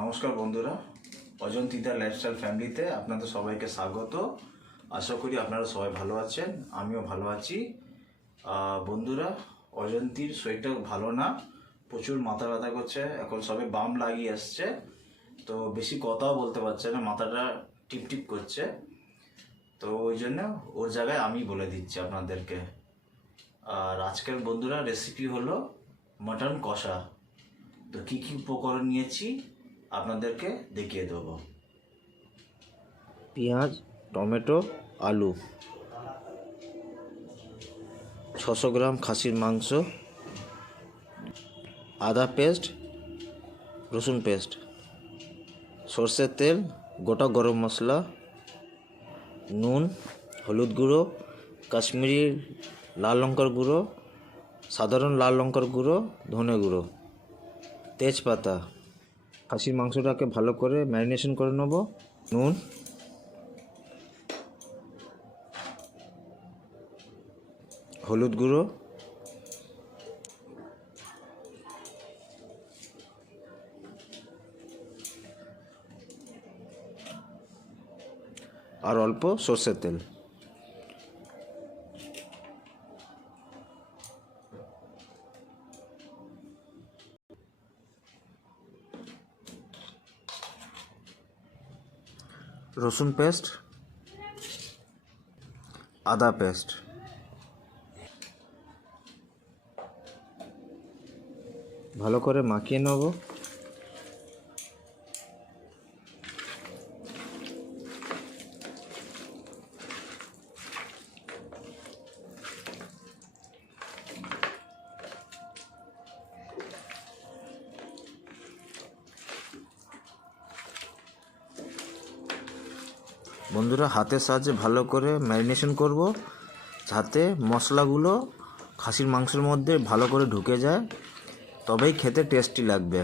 নমস্কার বন্ধুরা, অজন্তিতা লাইফস্টাইল ফ্যামিলিতে আপনাদের সবাইকে স্বাগত। আশা করি আপনারা সবাই ভালো আছেন, আমিও ভালো আছি। বন্ধুরা, অজন্তির শরীরটা ভালো না, প্রচুর মাথা ব্যথা করছে, এখন সবে বাম লাগিয়ে আসছে, তো বেশি কথাও বলতে পারছে না, মাথাটা টিপ টিপ করছে। তো ওই জন্য ওর জায়গায় আমি বলে দিচ্ছি আপনাদেরকে। আর আজকের বন্ধুরা রেসিপি হলো মটন কষা। তো কী কী উপকরণ নিয়েছি? আপনাদেরকে দেখিয়ে দেবো। পেঁয়াজ, টমেটো, আলু। ছশো গ্রাম খাসির মাংস। আদা পেস্ট, রসুন পেস্ট। সর্ষের তেল, গোটা গরম মশলা। নুন, হলুদ গুঁড়ো, কাশ্মীরি লাল লঙ্কার গুঁড়ো, সাধারণ লাল লঙ্কার গুঁড়ো, ধনে গুঁড়ো। তেজপাতা। খাসির মাংসটাকে ভালো করে ম্যারিনেশন করে নেব নুন। হলুদ গুঁড়ো। আর অল্প সর্ষের তেল। রসুন পেস্ট আদা পেস্ট। ভালো করে মাখিয়ে নেব। বন্ধুরা, হাতের সাহায্যে ভালো করে ম্যারিনেশন করব যাতে মশলাগুলো খাসির মাংসের মধ্যে ভালো করে ঢুকে যায়। তবেই খেতে টেস্টি লাগবে।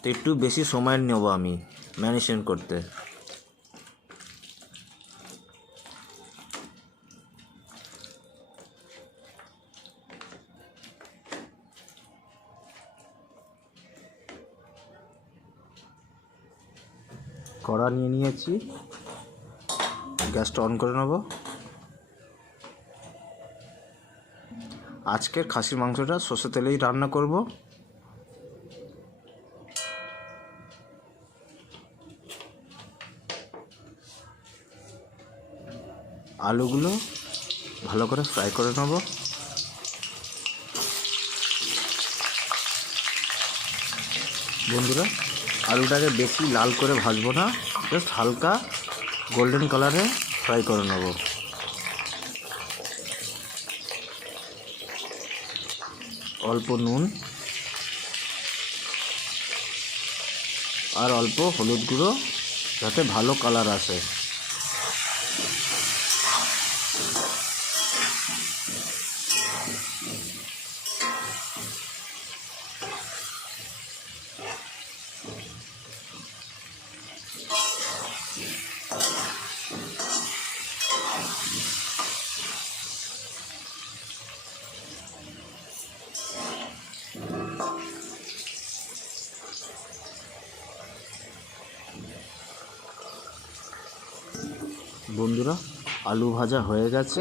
তো একটু বেশি সময় নেব আমি ম্যারিনেশন করতে। কড়া নিয়ে নিয়েছি। গ্যাসটা অন করে নেব। আজকের খাসির মাংসটা সর্ষে তেলেই রান্না করব। আলুগুলো ভালো করে ফ্রাই করে নেব। বন্ধুরা, আলুটাকে বেশি লাল করে ভাজবো না, জাস্ট হালকা গোল্ডেন কালারে ফ্রাই করে নেব। অল্প নুন আর অল্প হলুদ গুঁড়ো যাতে ভালো কালার আসে বন্ধুরা আলু ভাজা হয়ে গেছে।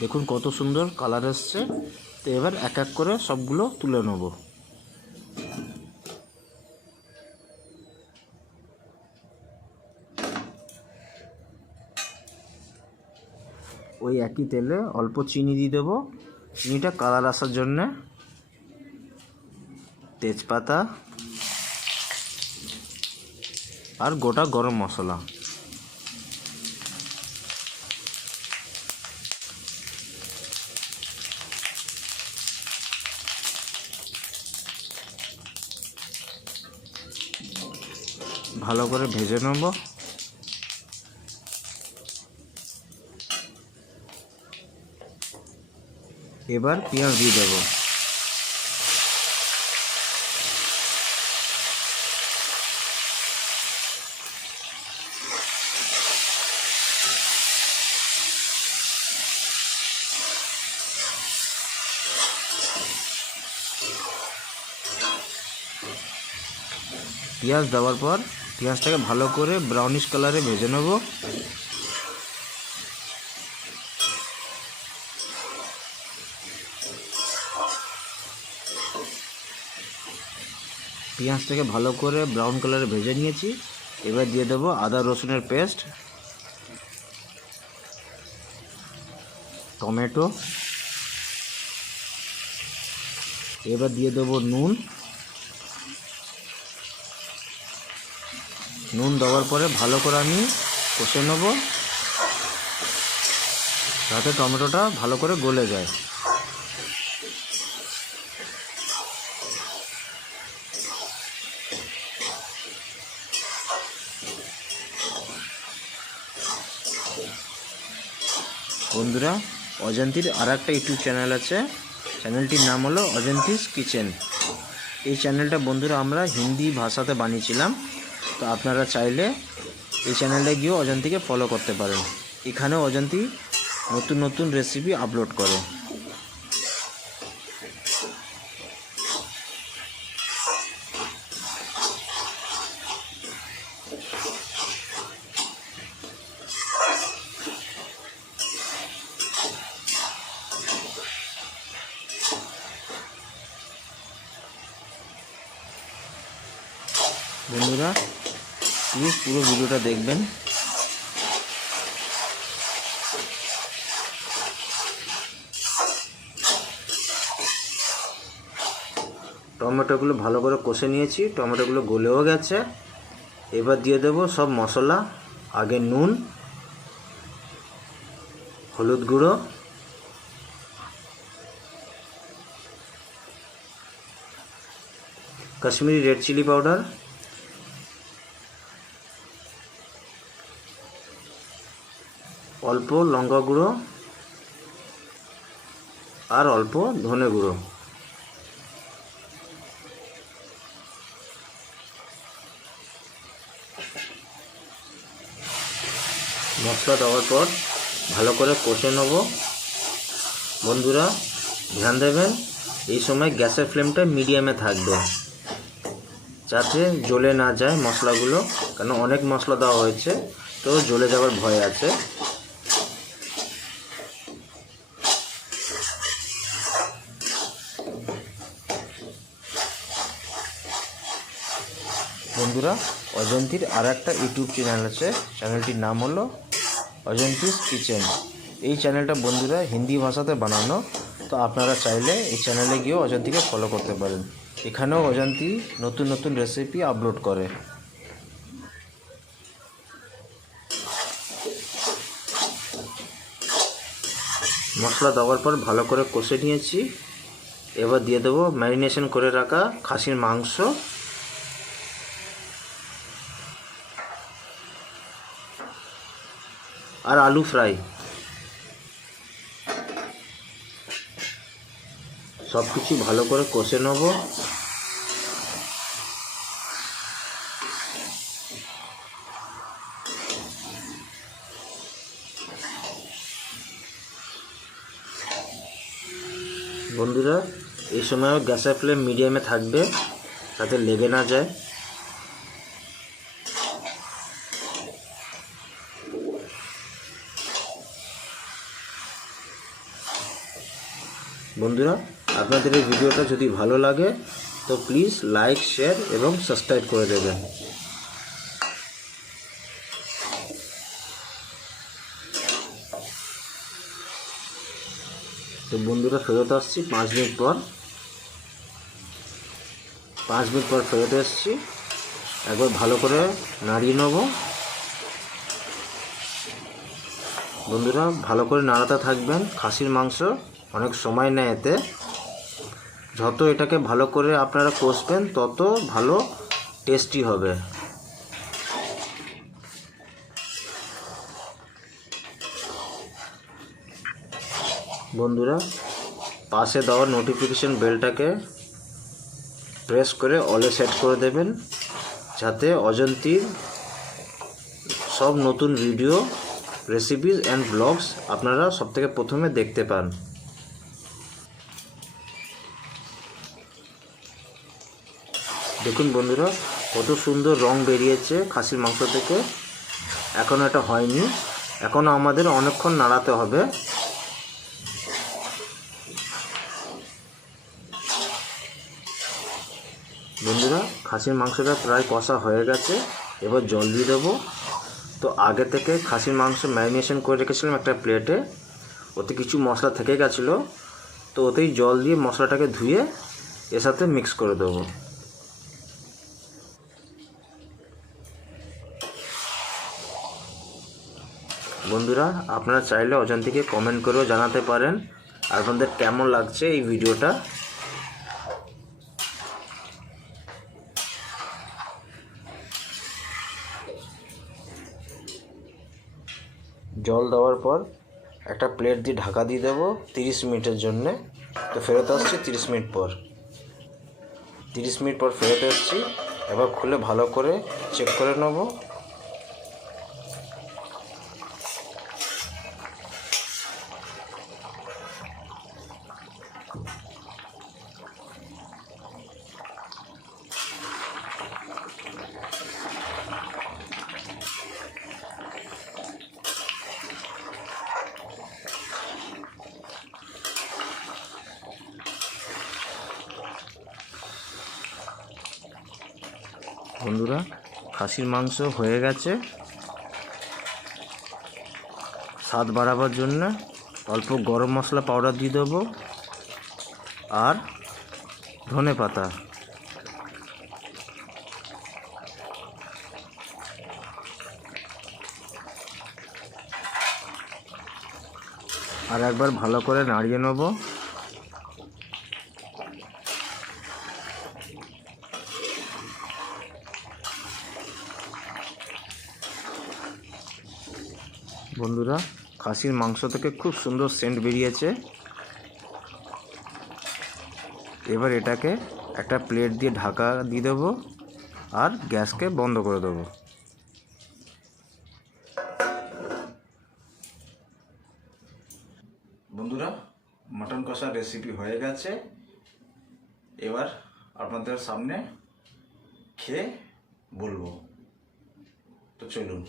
দেখুন কত সুন্দর কালার এসছে। তো এবার এক এক করে সবগুলো তুলে নেব। ওই একই তেলে অল্প চিনি দিয়ে দেবো। চিনিটা কালার আসার জন্যে। তেজপাতা। আর গোটা গরম মশলা। ভালো করে ভেজে নেব। এবার পেঁয়াজ দিয়ে দেবো। পেঁয়াজ দেওয়ার পর পেঁয়াজটাকে ভালো করে ব্রাউনিশ কালারে ভেজে নেব। পেঁয়াজটাকে ভালো করে ব্রাউন কালারে ভেজে নিয়েছি। এবার দিয়ে দেবো আদা রসুনের পেস্ট টমেটো। এবার দিয়ে দেবো নুন। নুন দেওয়ার পরে ভালো করে আমি কষে নেব, যাতে টমেটোটা ভালো করে গলে যায়। বন্ধুরা, অজন্তির আর একটা ইউটিউব চ্যানেল আছে। চ্যানেলটির নাম হলো অজন্তিস কিচেন। এই চ্যানেলটা বন্ধুরা আমরা হিন্দি ভাষাতে বানিয়েছিলাম। তো আপনারা চাইলে এই চ্যানেলে গিয়েও অজন্তিকে ফলো করতে পারেন। এখানে অজন্তি নতুন নতুন রেসিপি আপলোড করে। বন্ধুরা প্লিজ পুরো ভিডিওটা দেখবেন। টমেটোগুলো ভালো করে কষে নিয়েছি, টমেটোগুলো গলেও গেছে। এবার দিয়ে দেব সব মশলা, আগে নুন, হলুদ গুঁড়ো, কাশ্মীরি রেড চিলি পাউডার অল্প লঙ্কা গুঁড়ো আর অল্প ধনে গুঁড়ো। মশলা দেওয়ার পর ভালো করে কষে নেব। বন্ধুরা, ধ্যান দেবেন, এই সময় গ্যাসের ফ্লেমটা মিডিয়ামে থাকবে। যাতে জ্বলে না যায় মশলাগুলো কারণ অনেক মশলা দেওয়া হয়েছে, তো জ্বলে যাওয়ার ভয় আছে। বন্ধুরা, অজন্তির আর একটা ইউটিউব চ্যানেল আছে। চ্যানেলটির নাম হলো অজন্তিস কিচেন। এই চ্যানেলটা বন্ধুরা হিন্দি ভাষাতে বানানো, তো আপনারা চাইলে এই চ্যানেলে গিয়েও অজন্তিকে ফলো করতে পারেন। এখানেও অজন্তি নতুন নতুন রেসিপি আপলোড করে। মশলা দেওয়ার পর ভালো করে কষে নিয়েছি। এবার দিয়ে দেবো ম্যারিনেশন করে রাখা খাসির মাংস। আর আলু ফ্রাই। সব কিছু ভালো করে কষে নেব। বন্ধুরা এই সময় গ্যাসের ফ্লেম মিডিয়ামে থাকবে, যাতে লেগে না যায়। বন্ধুরা, আপনাদের এই ভিডিওটা যদি ভালো লাগে, তো প্লিজ লাইক শেয়ার এবং সাবস্ক্রাইব করে দেবেন। তো বন্ধুরা, ফেরত আসছি পাঁচ মিনিট পর। পাঁচ মিনিট পর ফেরত এসছি। একবার ভালো করে নাড়িয়ে নেব। বন্ধুরা, ভালো করে নাড়াতে থাকবেন খাসির মাংস। অনেক সময় নেয় এতে। যত এটাকে ভালো করে আপনারা কষবেন, তত ভালো টেস্টি হবে। বন্ধুরা, পাশে দেওয়া নোটিফিকেশন বেলটাকে প্রেস করে অলে সেট করে দেবেন, যাতে অজন্তির সব নতুন ভিডিও রেসিপিস অ্যান্ড ব্লগস আপনারা সবথেকে প্রথমে দেখতে পান। দেখুন বন্ধুরা, কত সুন্দর রং বেরিয়েছে খাসির মাংস থেকে। এখনও এটা হয়নি। এখনও আমাদের অনেকক্ষণ নাড়াতে হবে। বন্ধুরা, খাসির মাংসটা প্রায় কষা হয়ে গেছে। এবার জল দিয়ে দেবো। তো আগে থেকে খাসির মাংস ম্যারিনেশন করে রেখেছিলাম একটা প্লেটে। ওতে কিছু মশলা থেকে গেছিল। তো ওতেই জল দিয়ে মশলাটাকে ধুয়ে এর সাথে মিক্স করে দেবো। বন্ধুরা, আপনারা চাইলে অজান্তিকে কমেন্ট করেও জানাতে পারেন আপনাদের কেমন লাগছে এই ভিডিওটা? জল দেওয়ার পর একটা প্লেট দিয়ে ঢাকা দিয়ে দেবো তিরিশ মিনিটের জন্যে। তো ফেরত আসছি তিরিশ মিনিট পর। তিরিশ মিনিট পর ফেরত এসেছি। এবার খুলে ভালো করে চেক করে নেব। বন্ধুরা, খাসির মাংস হয়ে গেছে। স্বাদ বাড়াবার জন্য অল্প গরম মশলা পাউডার দিয়ে দেবো আর ধনে পাতা। আর একবার ভালো করে নাড়িয়ে নেব। বন্ধুরা, খাসির মাংস থেকে খুব সুন্দর সেন্ট বেরিয়েছে। এবার এটাকে একটা প্লেট দিয়ে ঢাকা দিয়ে দেবো আর গ্যাসকে বন্ধ করে দেবো। বন্ধুরা মাটন কষার রেসিপি হয়ে গেছে। এবার আপনাদের সামনে খেয়ে বলব। তো চলুন।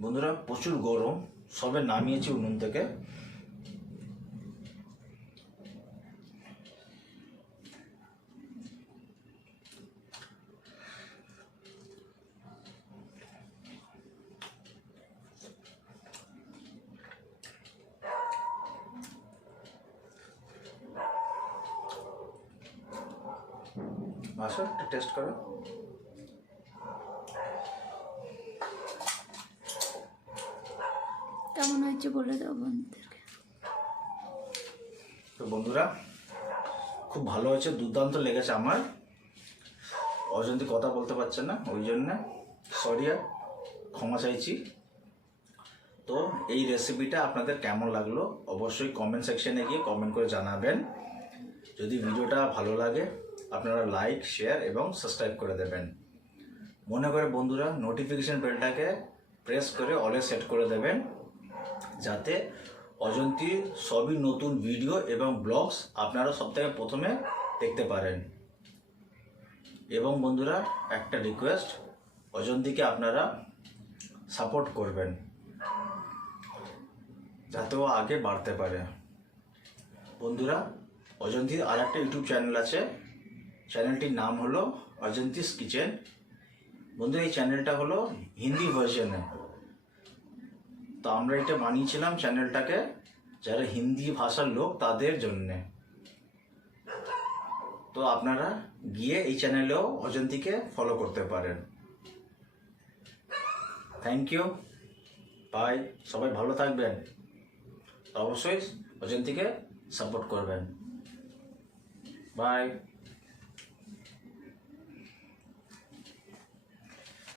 বন্ধুরা প্রচুর গরম সবে নামিয়েছি উনুন থেকে আসো একটু টেস্ট করো কেমন হয়েছে বলে দাও বন্ধুদেরকে। তো বন্ধুরা, খুব ভালো হয়েছে, দুর্দান্ত লেগেছে আমার। অজন্তি কথা বলতে পারছে না, ওই জন্যে। সরি আর, ক্ষমা চাইছি। তো এই রেসিপিটা আপনাদের কেমন লাগল, অবশ্যই কমেন্ট সেকশনে গিয়ে কমেন্ট করে জানাবেন। যদি ভিডিওটা ভালো লাগে, আপনারা লাইক শেয়ার এবং সাবস্ক্রাইব করে দেবেন। মনে করে বন্ধুরা নোটিফিকেশান বেলটাকে প্রেস করে অলে সেট করে দেবেন। যাতে অজন্তীর সবই নতুন ভিডিও এবং ব্লগস আপনারা সব থেকে প্রথমে দেখতে পারেন। এবং বন্ধুরা, একটা রিকোয়েস্ট অজন্তিকে আপনারা সাপোর্ট করবেন। যাতে ও আগে বাড়তে পারে। বন্ধুরা, অজন্তির আর একটা ইউটিউব চ্যানেল আছে। চ্যানেলটির নাম হলো অজন্তিস কিচেন। বন্ধু এই চ্যানেলটা হলো হিন্দি ভার্সনে তো আমরা এটা বানিয়েছিলাম চ্যানেলটাকে যারা হিন্দি ভাষার লোক তাদের জন্যে। তো আপনারা গিয়ে এই চ্যানেলেও অজন্তিকে ফলো করতে পারেন। থ্যাংক ইউ বাই সবাই ভালো থাকবেন। অবশ্যই অজন্তিকে সাপোর্ট করবেন। বাই